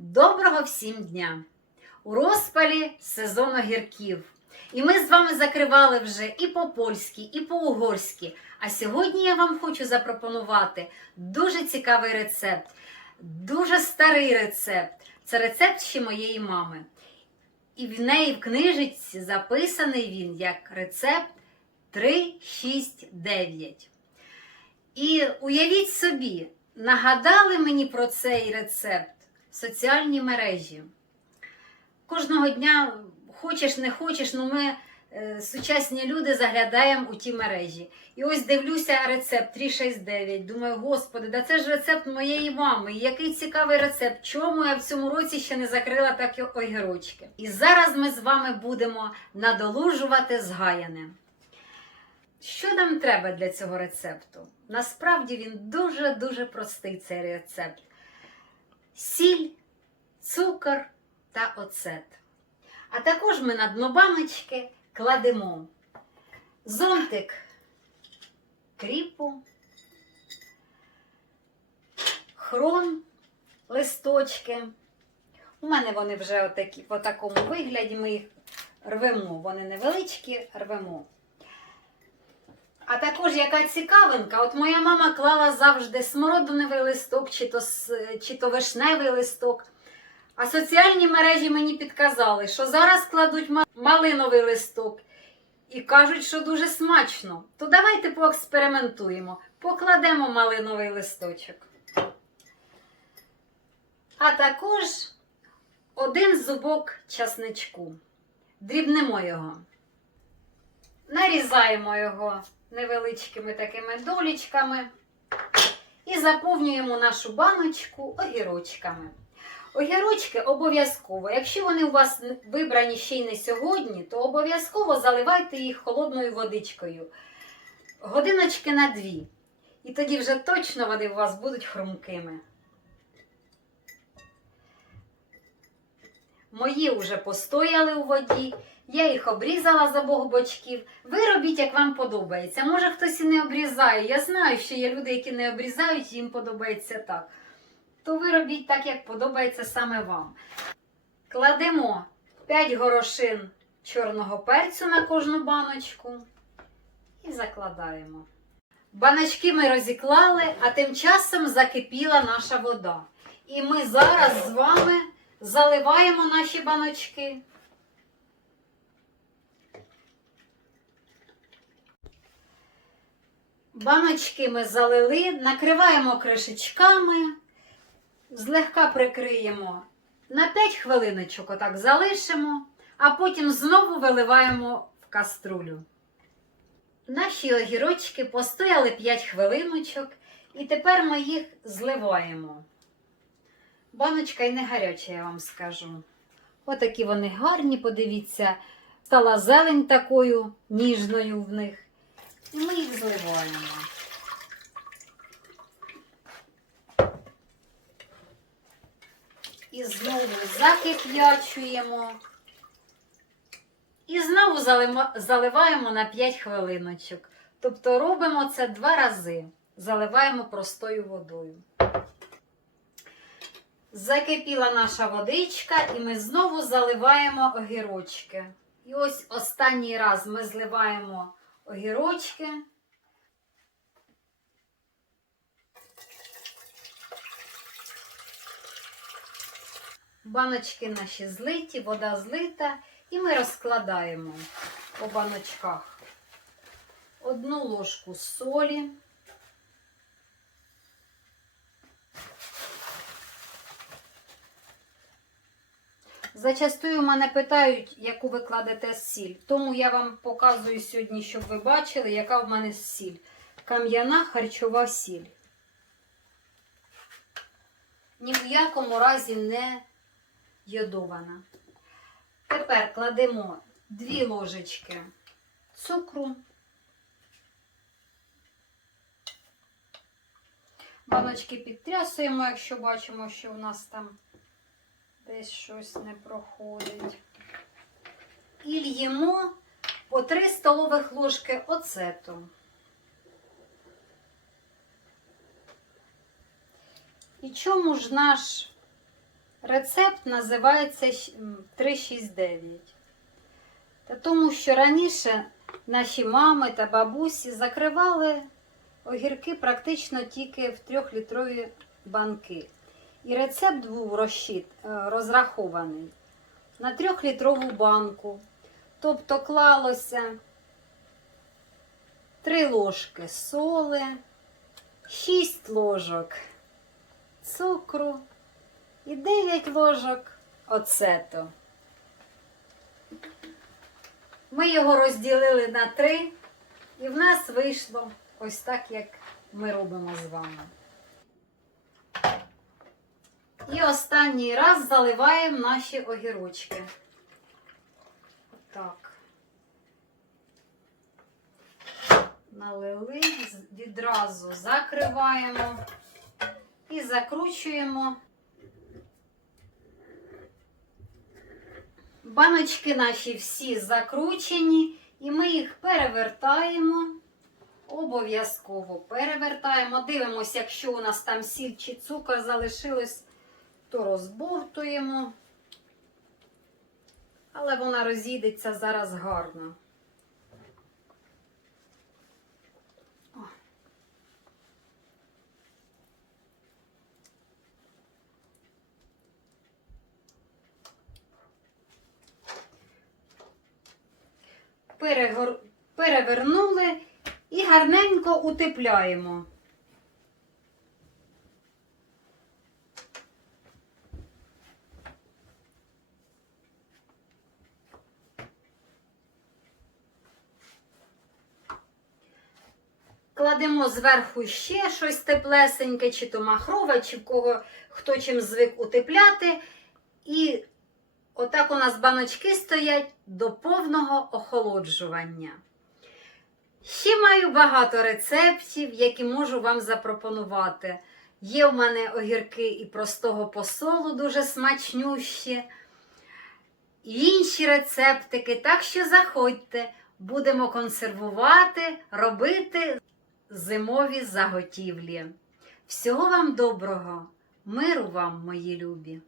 Доброго всім дня! У розпалі сезон огірків. І ми з вами закривали вже і по-польськи, і по-угорськи. А сьогодні я вам хочу запропонувати дуже цікавий рецепт, дуже старий рецепт. Це рецепт ще моєї мами. І в неї в книжечці записаний він як рецепт 369. І уявіть собі, нагадали мені про цей рецепт соціальні мережі. Кожного дня, хочеш не хочеш, ну ми, е, сучасні люди, заглядаємо у ті мережі. І ось дивлюся рецепт 369. Думаю, господи, да це ж рецепт моєї мами. Який цікавий рецепт. Чому я в цьому році ще не закрила такі огірочки? І зараз ми з вами будемо надолужувати згаяне. Що нам треба для цього рецепту? Насправді він дуже-дуже простий цей рецепт. Сіль, цукор та оцет. А також ми на дно баночки кладемо зонтик кріпу, хрон, листочки. У мене вони вже отакі, в такому вигляді ми їх рвемо. Вони невеличкі, рвемо. А також яка цікавинка, от моя мама клала завжди смородиновий листок, чи то, чи то вишневий листок. А соціальні мережі мені підказали, що зараз кладуть малиновий листок і кажуть, що дуже смачно. То давайте поекспериментуємо. Покладемо малиновий листочок. А також один зубок часничку. Дрібнемо його. Нарізаємо його невеличкими такими долічками і заповнюємо нашу баночку огірочками. Огірочки обов'язково, якщо вони у вас вибрані ще й не сьогодні, то обов'язково заливайте їх холодною водичкою. Годиночки на дві. І тоді вже точно вони у вас будуть хрумкими. Мої вже постояли у воді, я їх обрізала з обох бочків. Ви робіть, як вам подобається. Може, хтось і не обрізає. Я знаю, що є люди, які не обрізають, їм подобається так. То ви робіть так, як подобається саме вам. Кладемо 5 горошин чорного перцю на кожну баночку і закладаємо. Баночки ми розіклали, а тим часом закипіла наша вода. І ми зараз з вами заливаємо наші баночки. Баночки ми залили, накриваємо кришечками, злегка прикриємо на 5 хвилиночок, отак залишимо, а потім знову виливаємо в каструлю. Наші огірочки постояли 5 хвилиночок, і тепер ми їх зливаємо. Баночка і не гаряча, я вам скажу. Отакі вони гарні, подивіться, стала зелень такою ніжною в них. І ми їх зливаємо. І знову закип'ячуємо. І знову заливаємо на 5 хвилиночок. Тобто робимо це два рази. Заливаємо простою водою. Закипіла наша водичка, і ми знову заливаємо огірочки. І ось останній раз ми зливаємо огірочки. Баночки наші злиті, вода злита, і ми розкладаємо по баночках одну ложку солі. Зачастую мене питають, яку ви кладете сіль. Тому я вам показую сьогодні, щоб ви бачили, яка в мене сіль. Кам'яна харчова сіль. Ні в якому разі не йодована. Тепер кладемо 2 ложечки цукру. Баночки підтрясуємо, якщо бачимо, що у нас там десь щось не проходить. І л'ємо по 3 столових ложки оцету. І чому ж наш Рецепт називається 369. Та тому що раніше наші мами та бабусі закривали огірки практично тільки в трьохлітрові банки. І рецепт був розчит, е, розрахований на трьохлітрову банку. Тобто клалося 3 ложки соли, 6 ложок цукру і 9 ложок оцету. Ми його розділили на 3, і в нас вийшло ось так, як ми робимо з вами. І останній раз заливаємо наші огірочки. Так. Налили, відразу закриваємо і закручуємо. Баночки наші всі закручені, і ми їх перевертаємо. Обов'язково перевертаємо. Дивимося, якщо у нас там сіль чи цукор залишилось, то розбовтуємо. Але вона розійдеться зараз гарно. О. Перегор... Перевернули і гарненько утепляємо. Кладемо зверху ще щось теплесеньке, чи то махрове, чи в кого хто чим звик утепляти. І отак у нас баночки стоять до повного охолоджування. Ще маю багато рецептів, які можу вам запропонувати. Є в мене огірки і простого посолу, дуже смачнющі. І інші рецептики. Так що заходьте, будемо консервувати, робити зимові заготівлі. Всього вам доброго, миру вам, мої любі!